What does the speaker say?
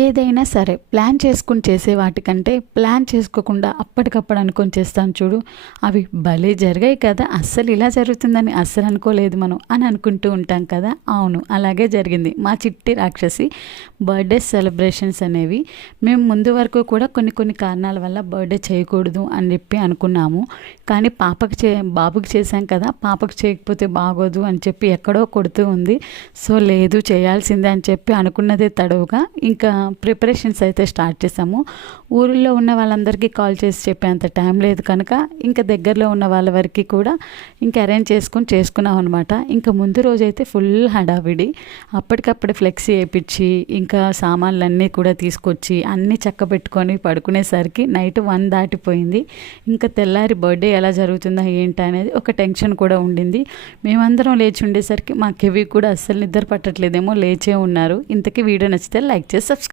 ఏదైనా సరే ప్లాన్ చేసుకొని చేసే వాటికంటే ప్లాన్ చేసుకోకుండా అప్పటికప్పుడు అనుకొని చేస్తాను చూడు, అవి భలే జరిగాయి కదా, అస్సలు ఇలా జరుగుతుందని అస్సలు అనుకోలేదు మనం అని అనుకుంటూ ఉంటాం కదా. అవును, అలాగే జరిగింది మా చిట్టి రాక్షసి బర్త్డే సెలబ్రేషన్స్ అనేవి. మేము ముందు వరకు కూడా కొన్ని కారణాల వల్ల బర్త్డే చేయకూడదు అని చెప్పి అనుకున్నాము. కానీ బాబుకి చేశాం కదా, పాపకు చేయకపోతే బాగోదు అని చెప్పి ఎక్కడో కొడుతూ ఉంది. సో లేదు, చేయాల్సిందే అని చెప్పి అనుకున్నదే తడవుగా ఇంకా ప్రిపరేషన్స్ అయితే స్టార్ట్ చేసాము. ఊరిలో ఉన్న వాళ్ళందరికీ కాల్ చేసి చెప్పేంత టైం లేదు కనుక ఇంకా దగ్గరలో ఉన్న వాళ్ళ వరకు కూడా ఇంకా అరేంజ్ చేసుకున్నాం అనమాట. ఇంకా ముందు రోజైతే ఫుల్ హడావిడి, అప్పటికప్పుడు ఫ్లెక్సీ వేయించి ఇంకా సామాన్లన్నీ కూడా తీసుకొచ్చి అన్నీ చక్కబెట్టుకొని పడుకునేసరికి నైట్ 1 దాటిపోయింది. ఇంకా తెల్లారి బర్త్డే ఎలా జరుగుతుందా ఏంటి అనేది ఒక టెన్షన్ కూడా ఉండింది. మేమందరం లేచి ఉండేసరికి మా కెవి కూడా అస్సలు నిద్ర పట్టట్లేదేమో, లేచే ఉన్నారు. ఇంతకీ వీడియో నచ్చితే లైక్ చేసి సబ్స్క్రైబ్